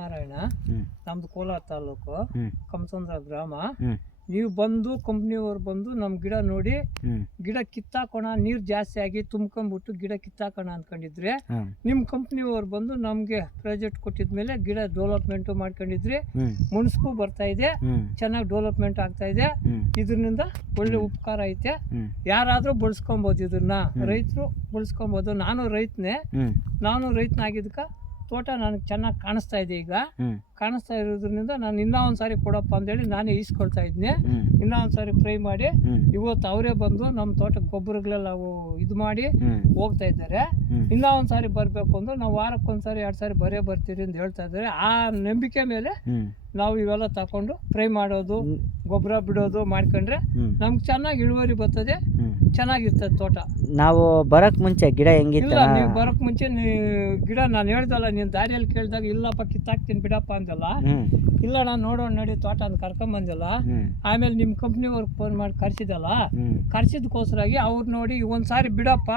ನಾರಾಯಣ, ನಮ್ದು ಕೋಲಾರ ತಾಲೂಕು, ಕಮಸಂದ್ರ ಗ್ರಾಮ. ಹ್ಮ್ ನೀವು ಬಂದು ಕಂಪ್ನಿಯವ್ರು ಬಂದು ನಮ್ಮ ಗಿಡ ನೋಡಿ ಗಿಡ ಕಿತ್ತಾಕೋಣ, ನೀರು ಜಾಸ್ತಿ ಆಗಿ ತುಂಬ್ಕೊಂಡ್ಬಿಟ್ಟು ಗಿಡ ಕಿತ್ತಾಕೋಣ ಅಂದ್ಕೊಂಡಿದ್ರೆ ನಿಮ್ಮ ಕಂಪ್ನಿಯವ್ರು ಬಂದು ನಮಗೆ ಪ್ರಾಜೆಕ್ಟ್ ಕೊಟ್ಟಿದ್ಮೇಲೆ ಗಿಡ ಡೆವಲಪ್ಮೆಂಟು ಮಾಡ್ಕೊಂಡಿದ್ರಿ. ಮುನ್ಸ್ಗೂ ಬರ್ತಾ ಇದೆ, ಚೆನ್ನಾಗಿ ಡೆವಲಪ್ಮೆಂಟ್ ಆಗ್ತಾ ಇದೆ. ಇದರಿಂದ ಒಳ್ಳೆ ಉಪಕಾರ ಐತೆ. ಯಾರಾದರೂ ಬಳಸ್ಕೊಬೋದು ಇದನ್ನ, ರೈತರು ಬಳಸ್ಕೊಬೋದು. ನಾನು ರೈತನಾಗಿದ್ದಕ್ಕೆ ತೋಟ ನನಗೆ ಚೆನ್ನಾಗಿ ಕಾಣಿಸ್ತಾ ಇದೆ. ಈಗ ಕಾಣಿಸ್ತಾ ಇರೋದ್ರಿಂದ ನಾನು ಇನ್ನೂ ಒಂದ್ಸಾರಿ ಕೊಡಪ್ಪ ಅಂತೇಳಿ ನಾನೇ ಈಸ್ಕೊಳ್ತಾ ಇದ್ದೀನಿ. ಇನ್ನೂ ಒಂದ್ಸಾರಿ ಫ್ರೈ ಮಾಡಿ ಇವತ್ತು ಅವರೇ ಬಂದು ನಮ್ಮ ತೋಟಕ್ಕೆ ಗೊಬ್ಬರಗಳೆಲ್ಲ ಇದು ಮಾಡಿ ಹೋಗ್ತಾ ಇದ್ದಾರೆ. ಇನ್ನೂ ಒಂದ್ಸಾರಿ ಬರಬೇಕು ಅಂದ್ರೆ ನಾವು ವಾರಕ್ಕೊಂದ್ಸಾರಿ 2 ಸಾರಿ ಬರ್ತೀರಿ ಅಂತ ಹೇಳ್ತಾ ಇದ್ದಾರೆ. ಆ ನಂಬಿಕೆ ಮೇಲೆ ನಾವು ಇವೆಲ್ಲ ತಗೊಂಡು ಫ್ರೈ ಮಾಡೋದು, ಗೊಬ್ಬರ ಬಿಡೋದು ಮಾಡ್ಕೊಂಡ್ರೆ ನಮ್ಗೆ ಚೆನ್ನಾಗಿ ಇಳುವರಿ ಬರ್ತದೆ, ಚೆನ್ನಾಗಿರ್ತದೆ ತೋಟ. ನಾವು ಬರಕ್ ಮುಂಚೆ ಗಿಡ ಹೆಂಗಿತ್ತು? ಇಲ್ಲ, ನೀವು ಬರಕ್ ಮುಂಚೆ ಗಿಡ ನಾನು ಹೇಳ್ದಲ್ಲ, ನೀನು ದಾರಿಯಲ್ಲಿ ಕೇಳಿದಾಗ ಇಲ್ಲಪ್ಪ ಕಿತ್ತಾಕ್ತೀನಿ ಬಿಡಪ್ಪ ಅಂದಲ್ಲ. ಇಲ್ಲ, ನಾನು ನೋಡೋಣ ನಡಿ ತೋಟ ಅಂತ ಕರ್ಕೊಂಬಂದಿಲ್ಲ. ಆಮೇಲೆ ನಿಮ್ಮ ಕಂಪ್ನಿಯವ್ರಿಗೆ ಫೋನ್ ಮಾಡಿ ಕರ್ಸಿದಲ್ಲ, ಕರ್ಸಿದಕ್ಕೋಸ್ಕರಾಗಿ ಅವ್ರು ನೋಡಿ ಒಂದ್ಸಾರಿ ಬಿಡಪ್ಪ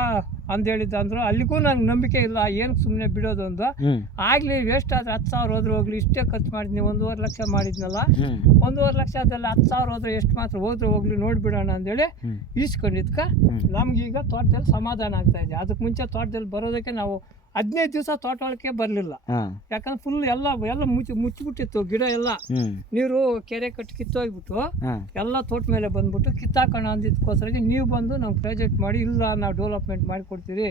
ಅಂತ ಹೇಳಿದ್ದ ಅಂದ್ರು. ಅಲ್ಲಿಗೂ ನಂಗೆ ನಂಬಿಕೆ ಇಲ್ಲ, ಏನಕ್ಕೆ ಸುಮ್ಮನೆ ಬಿಡೋದು ಅಂದು. ಆಗ್ಲಿ ವೇಸ್ಟ್ ಆದ್ರೆ 10,000 ಹೋದ್ರು ಹೋಗ್ಲಿ, ಇಷ್ಟೇ ಖರ್ಚು ಮಾಡಿದ್ನಿ, 1.5 ಲಕ್ಷ ಮಾಡಿದ್ನಲ್ಲ, 1.5 ಲಕ್ಷದಲ್ಲಿ 10,000 ಹೋದ್ರೆ ಎಷ್ಟು ಮಾತ್ರ ಹೋದ್ರೆ ಹೋಗ್ಲಿ, ನೋಡ್ಬಿಡೋಣ ಅಂದೇಳಿ ಈಸ್ಕೊಂಡಿದ್ಕ ನಮ್ಗೀಗ ತೋಟದಲ್ಲಿ ಸಮಾಧಾನ ಆಗ್ತಾ ಇದೆ. ಅದಕ್ಕೆ ಮುಂಚೆ ತೋಟದಲ್ಲಿ ಬರೋದಕ್ಕೆ ನಾವು 15 ದಿವಸ ತೋಟ ಒಳಕ್ಕೆ ಬರಲಿಲ್ಲ. ಯಾಕಂದ್ರೆ ಫುಲ್ ಎಲ್ಲ ಮುಚ್ಚಿಬಿಟ್ಟಿತ್ತು ಗಿಡ ಎಲ್ಲ. ನೀರು ಕೆರೆ ಕಟ್ಟಿ ಕಿತ್ತೋಗ್ಬಿಟ್ಟು ಎಲ್ಲ ತೋಟ ಮೇಲೆ ಬಂದ್ಬಿಟ್ಟು ಕಿತ್ತಾಕೋಣ ಅಂದಿದ್ದಕ್ಕೋಸ್ಕರ ನೀವು ಬಂದು ನಮ್ಗೆ ಪ್ರಾಜೆಕ್ಟ್ ಮಾಡಿ, ಇಲ್ಲ ನಾವು ಡೆವಲಪ್ಮೆಂಟ್ ಮಾಡಿಕೊಡ್ತೀವಿ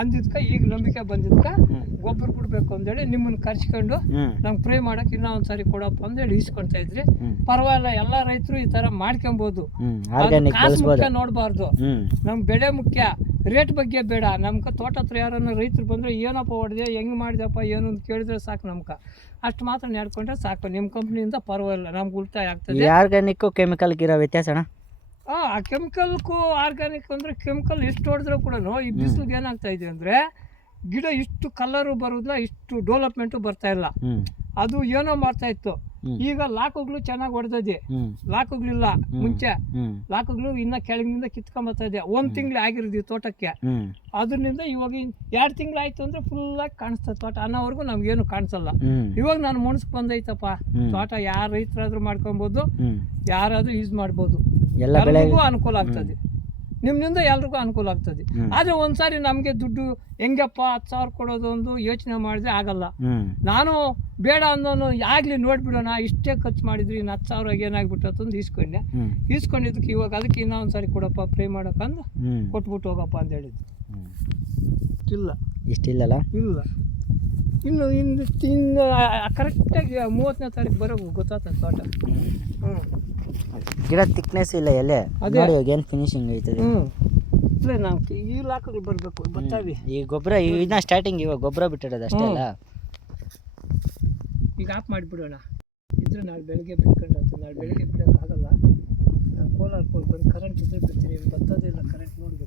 ಅಂದಿದ್ಕ ಈಗ ನಂಬಿಕೆ ಬಂದಿದ್ಕ ಗೊಬ್ಬರ ಕೊಡ್ಬೇಕು ಅಂದೇಳಿ ನಿಮ್ಮನ್ನು ಕರ್ಸ್ಕೊಂಡು ನಮ್ಗೆ ಫ್ರೈ ಮಾಡಕ್ಕೆ ಇನ್ನೂ ಒಂದ್ಸರಿ ಕೊಡಪ್ಪ ಅಂದೇಳಿ ಈಸ್ಕೊಳ್ತಾ ಇದ್ರಿ. ಪರವಾಗಿಲ್ಲ, ಎಲ್ಲ ರೈತರು ಈ ತರ ಮಾಡ್ಕೊಬೋದು. ಕಾಸು ಮುಖ್ಯ ನೋಡ್ಬಾರ್ದು, ನಮ್ಗೆ ಬೆಳೆ ಮುಖ್ಯ, ರೇಟ್ ಬಗ್ಗೆ ಬೇಡ. ನಮ್ಗೆ ತೋಟ ಹತ್ರ ಯಾರನ್ನ ರೈತರು ಬಂದ್ರೆ ಏನಪ್ಪ ಹೊಡೆದೆ, ಹೆಂಗೆ ಮಾಡಿದಪ್ಪ ಏನು ಅಂತ ಕೇಳಿದ್ರೆ ಸಾಕು, ನಮ್ಗೆ ಅಷ್ಟು ಮಾತ್ರ ನಡ್ಕೊಂಡ್ರೆ ಸಾಕು. ನಿಮ್ಮ ಕಂಪ್ನಿಯಿಂದ ಪರವಾಗಿಲ್ಲ, ನಮ್ಗೆ ಉಳಿತಾಯ ಆಗ್ತದೆ. ಆರ್ಗ್ಯಾನಿಕ್ ಕೆಮಿಕಲ್ಗೆ ಇರೋ ವ್ಯತ್ಯಾಸ ಅಣ್ಣ? ಆ ಕೆಮಿಕಲ್ಗೂ ಆರ್ಗ್ಯಾನಿಕ್ ಅಂದರೆ ಕೆಮಿಕಲ್ ಎಷ್ಟು ಹೊಡೆದ್ರೂ ಕೂಡ ಈ ಬಿಸಿಲಿಗೆ ಏನಾಗ್ತಾ ಇದೆ ಅಂದರೆ ಗಿಡ ಇಷ್ಟು ಕಲರು ಬರೋದಿಲ್ಲ, ಇಷ್ಟು ಡೆವಲಪ್ಮೆಂಟು ಬರ್ತಾ ಇಲ್ಲ. ಅದು ಏನೋ ಮಾಡ್ತಾ ಇತ್ತು. ಈಗ ಲಾಕುಗಳು ಚೆನ್ನಾಗಿ ಹೊಡೆದಿದೆ, ಲಾಕುಗಳಿಲ್ಲ ಮುಂಚೆ. ಲಾಕುಗಳು ಇನ್ನ ಕೆಳಗಿನಿಂದ ಕಿತ್ಕೊಂಬರ್ತಾ ಇದೆ. 1 ತಿಂಗಳು ಆಗಿರೋದು ತೋಟಕ್ಕೆ. ಅದರಿಂದ ಇವಾಗ 2 ತಿಂಗಳು ಆಯ್ತು ಅಂದ್ರೆ ಫುಲ್ ಆಗಿ ಕಾಣಿಸ್ತದೆ ತೋಟ. ಅನ್ನೋವರೆಗೂ ನಮ್ಗೇನು ಕಾಣಿಸಲ್ಲ. ಇವಾಗ ನಾನು ಮುನ್ಸ್ಕ್ ಬಂದೈತಪ್ಪ ತೋಟ. ಯಾರು ರೈತರಾದ್ರೂ ಮಾಡ್ಕೊಬೋದು, ಯಾರಾದ್ರೂ ಯೂಸ್ ಮಾಡ್ಬೋದು, ಎಲ್ಲರಿಗೂ ಅನುಕೂಲ ಆಗ್ತದೆ. ನಿಮ್ಮಿಂದ ಎಲ್ರಿಗೂ ಅನುಕೂಲ ಆಗ್ತದೆ. ಆದ್ರೆ ಒಂದ್ಸಾರಿ ನಮ್ಗೆ ದುಡ್ಡು ಹೆಂಗಪ್ಪ 10,000 ಕೊಡೋದು ಒಂದು ಯೋಚನೆ ಮಾಡಿದ್ರೆ ಆಗಲ್ಲ. ನಾನು ಬೇಡ ಅನ್ನೋನು ಆಗ್ಲಿ ನೋಡ್ಬಿಡೋಣ, ಇಷ್ಟೇ ಖರ್ಚು ಮಾಡಿದ್ರಿ, ಇನ್ನು 10,000 ಏನಾಗ್ಬಿಟ್ಟು ಅಂತ ಈಸ್ಕೊಂಡಿದ್ದಕ್ಕೆ ಇವಾಗ ಅದಕ್ಕೆ ಇನ್ನೂ ಒಂದ್ಸಾರಿ ಕೊಡಪ್ಪ ಫ್ರೈ ಮಾಡಕ್ಕಂದು ಕೊಟ್ಬಿಟ್ಟು ಹೋಗಪ್ಪ ಅಂತ ಹೇಳಿದ್ದು. ಇಷ್ಟಿಲ್ಲಲ್ಲ, ಇಲ್ಲ, ಇನ್ನು ಕರೆಕ್ಟಾಗಿ 30ನೇ ತಾರೀಕು ಬರೋದು ಗೊತ್ತಾಗ್ತದೆ ತೋಟ. ಗಿಡ ಥಿಕ್ನೆಸ್ ಇಲ್ಲ, ಎಲೆ ನೋಡಿ ಏನು ಫಿನಿಶಿಂಗ್ ಐತದೆ. ಇಲ್ಲ, ನಾವು ಈ ಲಾಕಲ್ಲಿ ಬರಬೇಕು, ಬರ್ತಾವೆ ಈ ಗೊಬ್ಬರ. ಇದನ್ನ ಸ್ಟಾರ್ಟಿಂಗ್ ಇವಾಗ ಗೊಬ್ಬರ ಬಿಟ್ಟಿರೋದು ಅಷ್ಟೇ ಅಲ್ಲ. ಈಗ ಆಫ್ ಮಾಡಿಬಿಡೋಣ, ಇದ್ರೆ ನಾಳೆ ಬೆಳಗ್ಗೆ ಬಿಟ್ಕೊಂಡ್ರೆ. ನಾಳೆ ಬೆಳಗ್ಗೆ ಬಿಡೋಕ್ಕಾಗಲ್ಲ, ನಾನು ಕೋಲಾರಕ್ಕೆ ಹೋಗಿ ಬಂದು ಕರೆಂಟ್ ಇದ್ರೆ ಬಿಡ್ತೀನಿ. ಬರ್ತದೇ ಇಲ್ಲ ಕರೆಂಟ್, ನೋಡಬೇಕು.